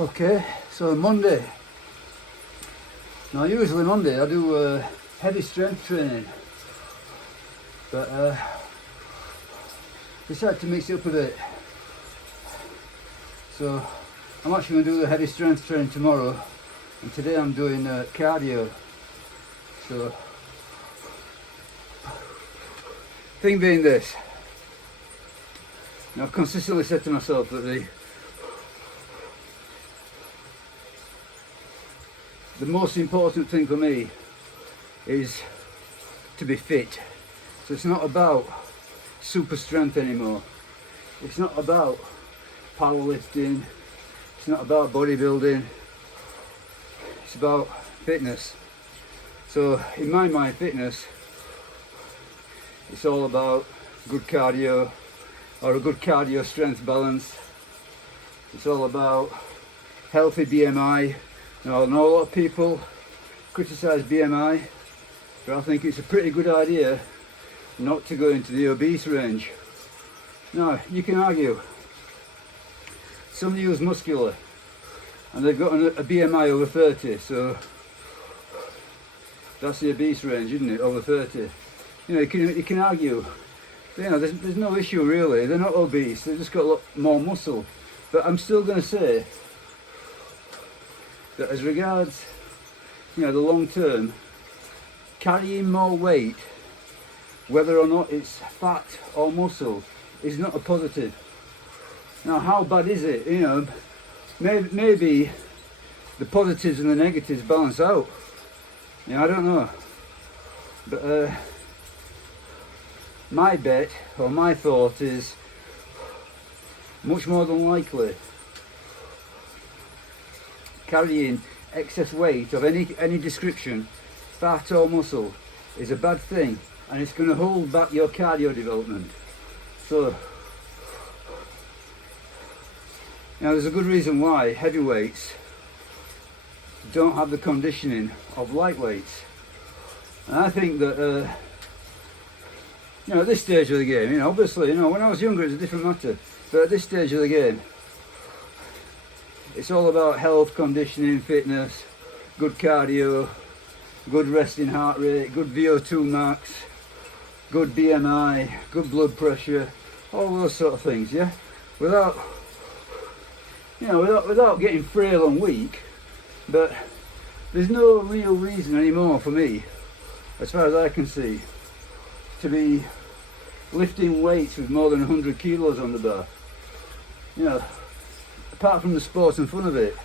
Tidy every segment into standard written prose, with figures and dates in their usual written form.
Okay, so Monday. Now usually Monday I do heavy strength training, but decided to mix it up a bit. So I'm actually going to do the heavy strength training tomorrow, and today I'm doing cardio. So thing being this, I've consistently said to myself that the most important thing for me is to be fit. So it's not about super strength anymore. It's not about powerlifting. It's not about bodybuilding. It's about fitness. So in my mind, fitness, it's all about good cardio or a good cardio strength balance. It's all about healthy BMI. Now I know a lot of people criticise BMI, but I think it's a pretty good idea not to go into the obese range. Now you can argue, somebody who's muscular and they've got a BMI over 30, so that's the obese range, isn't it? Over 30. You know, you can argue, you know, there's no issue really. They're not obese, they've just got a lot more muscle. But I'm still going to say that as regards, you know, the long term, carrying more weight, whether or not it's fat or muscle, is not a positive. Now, how bad is it? You know, maybe the positives and the negatives balance out. You know, I don't know. But my bet, or my thought is, much more than likely, carrying excess weight of any description, fat or muscle, is a bad thing, and it's going to hold back your cardio development. So, now there's a good reason why heavyweights don't have the conditioning of lightweights. And I think that, you know, at this stage of the game, you know, obviously, you know, when I was younger it's a different matter, but at this stage of the game, it's all about health, conditioning, fitness, good cardio, good resting heart rate, good VO2 max, good BMI, good blood pressure, all those sort of things, yeah? Without, you know, without getting frail and weak. But there's no real reason anymore for me, as far as I can see, to be lifting weights with more than 100 kilos on the bar. You know, apart from the sport and fun of it.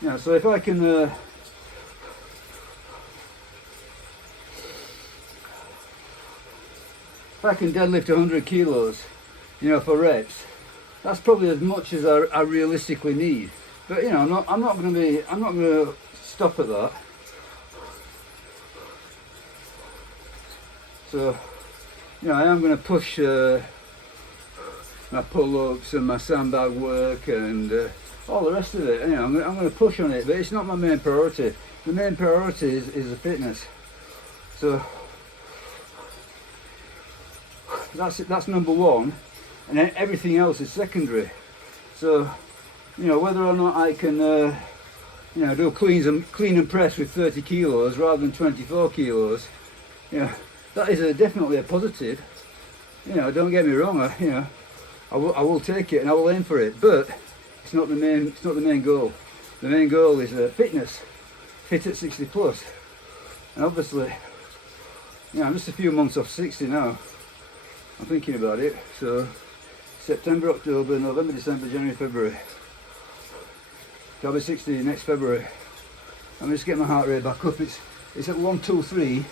You know, so if I can deadlift 100 kilos, you know, for reps, that's probably as much as I realistically need. But you know, I'm not going to stop at that. So, you know, I am going to push my pull-ups and my sandbag work and all the rest of it. You know, I'm going to push on it, but it's not my main priority. The main priority is the fitness. So that's number one, and then everything else is secondary. So, you know, whether or not I can, you know, do clean and press with 30 kilos rather than 24 kilos, you know, that is definitely a positive. You know, don't get me wrong. You know, I will take it and I will aim for it, but it's not the main goal. The main goal is fitness, fit at 60 plus, and obviously, you know, I'm just a few months off 60 now. I'm thinking about it. So September, October, November, December, January, February. I'll be 60 next February. I'm just getting my heart rate back up. It's at 123,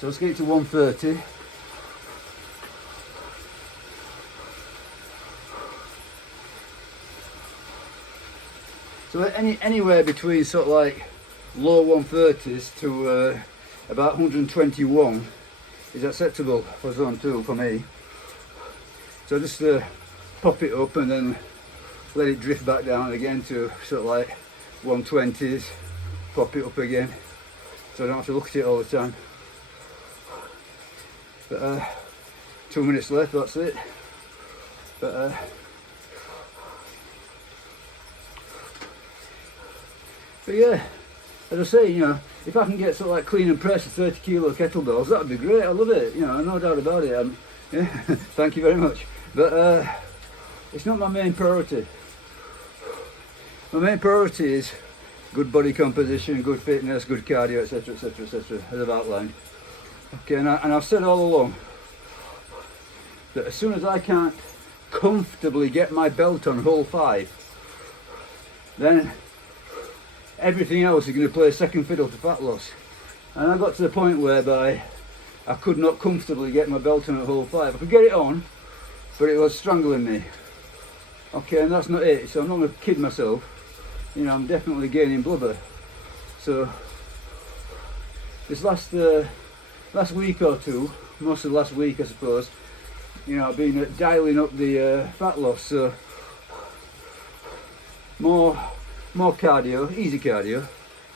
so let's get it to 130. So anywhere between sort of like low 130s to about 121 is acceptable for zone 2 for me. So just pop it up and then let it drift back down again to sort of like 120s, pop it up again, so I don't have to look at it all the time. But 2 minutes left, that's it. But But yeah, as I say, you know, if I can get sort of like clean and press 30 kilo kettlebells, that'd be great. I love it, you know, no doubt about it. Yeah, thank you very much. But it's not my main priority. My main priority is good body composition, good fitness, good cardio, etc., etc., etc., as I've outlined. Okay, and I've said all along that as soon as I can't comfortably get my belt on hole 5, then everything else is going to play second fiddle to fat loss. And I got to the point whereby I could not comfortably get my belt on at hole 5. I could get it on, but it was strangling me. Okay, and that's not it. So I'm not going to kid myself. You know, I'm definitely gaining blubber. So this last week or two, most of the last week I suppose, you know, I've been dialing up the fat loss. So more cardio, easy cardio,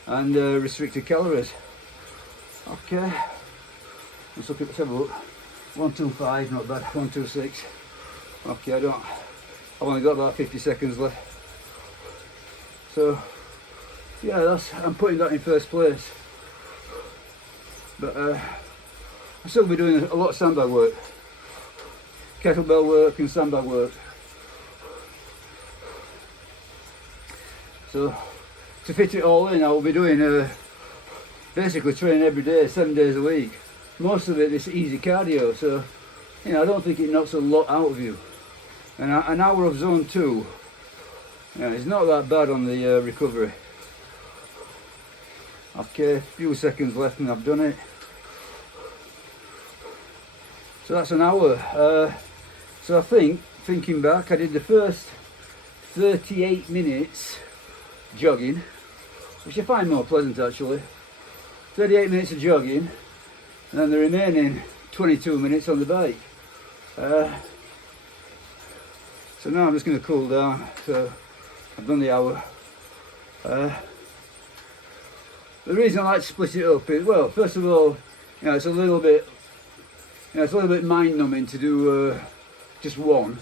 and restricted calories. Okay, let's look at, let's have a look. 125, not bad. 126. Okay, I've only got about 50 seconds left. So yeah, I'm putting that in first place. But I'll still be doing a lot of sandbag work, kettlebell work and sandbag work. So to fit it all in, I will be doing basically training every day, 7 days a week. Most of it is easy cardio, so you know, I don't think it knocks a lot out of you. And an hour of zone 2, you know, it's not that bad on the recovery. Okay, a few seconds left and I've done it. So that's an hour. So I think, thinking back, I did the first 38 minutes jogging, which I find more pleasant actually. 38 minutes of jogging, and then the remaining 22 minutes on the bike. So now I'm just going to cool down. So I've done the hour. The reason I like to split it up is, well, first of all, you know, it's a little bit mind numbing to do just one.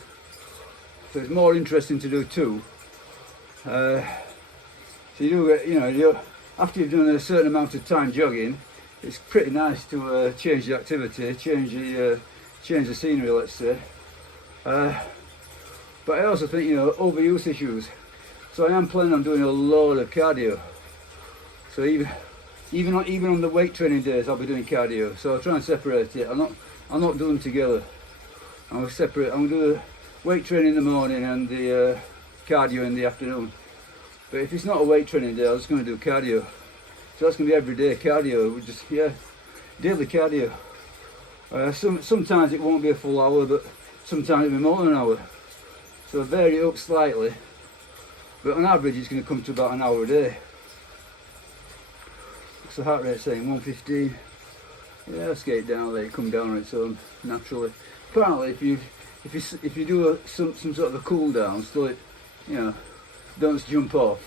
So it's more interesting to do 2. So you do get, you know, after you've done a certain amount of time jogging, it's pretty nice to change the activity, change the scenery, let's say. But I also think, you know, overuse issues. So I am planning on doing a lot of cardio. So even on the weight training days, I'll be doing cardio. So I'll try and separate it. I'll not do them together. I'll separate. I'm gonna do the weight training in the morning and the cardio in the afternoon. But if it's not a weight training day, I'm just going to do cardio. So that's going to be everyday cardio. We just, yeah, daily cardio. Sometimes it won't be a full hour, but sometimes it'll be more than an hour. So I vary it up slightly. But on average, it's going to come to about an hour a day. What's the heart rate saying? 115. Yeah, let's get it down, let it come down on its own naturally. Apparently, if you do some sort of a cool down, so it, you know, don't just jump off.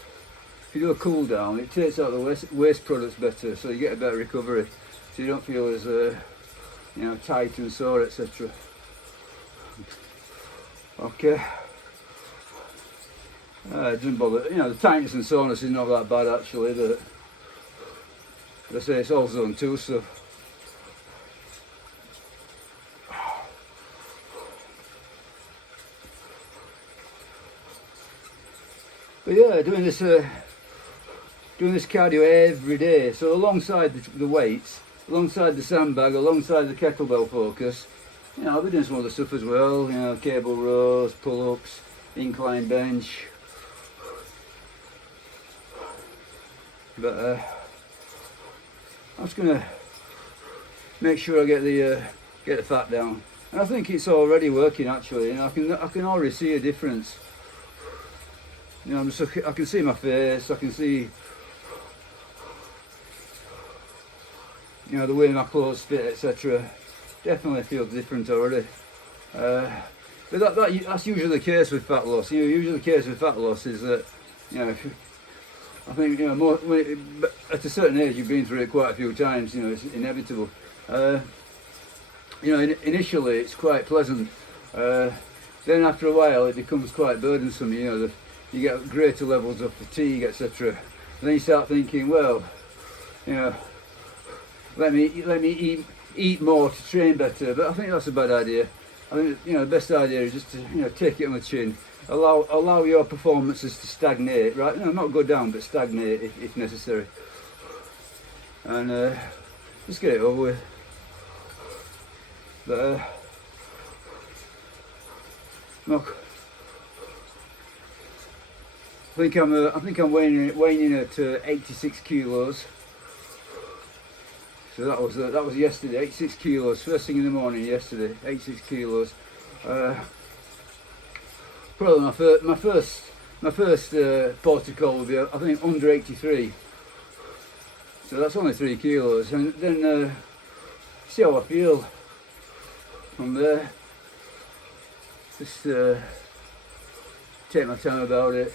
If you do a cool down, it takes out the waste products better, so you get a better recovery. So you don't feel as you know, tight and sore, etc. Okay. It doesn't bother. You know, the tightness and soreness is not that bad actually. But I say it's all zone 2 stuff. But yeah, doing this cardio every day. So alongside the weights, alongside the sandbag, alongside the kettlebell focus, you know, I'll be doing some other stuff as well. You know, cable rows, pull-ups, incline bench. But I'm just gonna make sure I get the fat down, and I think it's already working actually. You know, I can already see a difference. You know, I can see my face, I can see, you know, the way my clothes fit, etc. Definitely feels different already. But that's usually the case with fat loss. You know, usually the case with fat loss is that, you know, I think, you know, at a certain age, you've been through it quite a few times. You know, it's inevitable. You know, initially it's quite pleasant. Then after a while, it becomes quite burdensome. You know, you get greater levels of fatigue, etc. then you start thinking, well, you know, let me eat more to train better. But I think that's a bad idea. I think, you know, the best idea is just to, you know, take it on the chin. Allow your performances to stagnate, right? You know, not go down, but stagnate if necessary. And just get it over with. But look, I think I'm weighing in at 86 kilos. So that was yesterday. 86 kilos, first thing in the morning yesterday. 86 kilos. Probably my first protocol will be, I think, under 83. So that's only 3 kilos, and then see how I feel from there. Just take my time about it.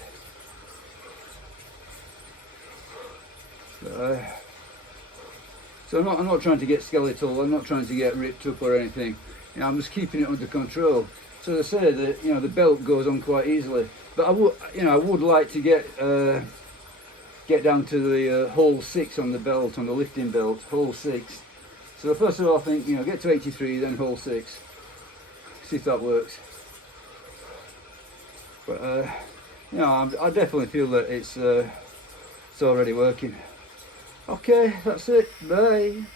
So I'm not trying to get skeletal. I'm not trying to get ripped up or anything. You know, I'm just keeping it under control. So as I say, that, you know, the belt goes on quite easily. But I would like to get down to the hole 6 on the belt, on the lifting belt, hole 6. So first of all, I think, you know, get to 83, then hole 6. See if that works. But you know, I definitely feel that it's already working. Okay, that's it. Bye.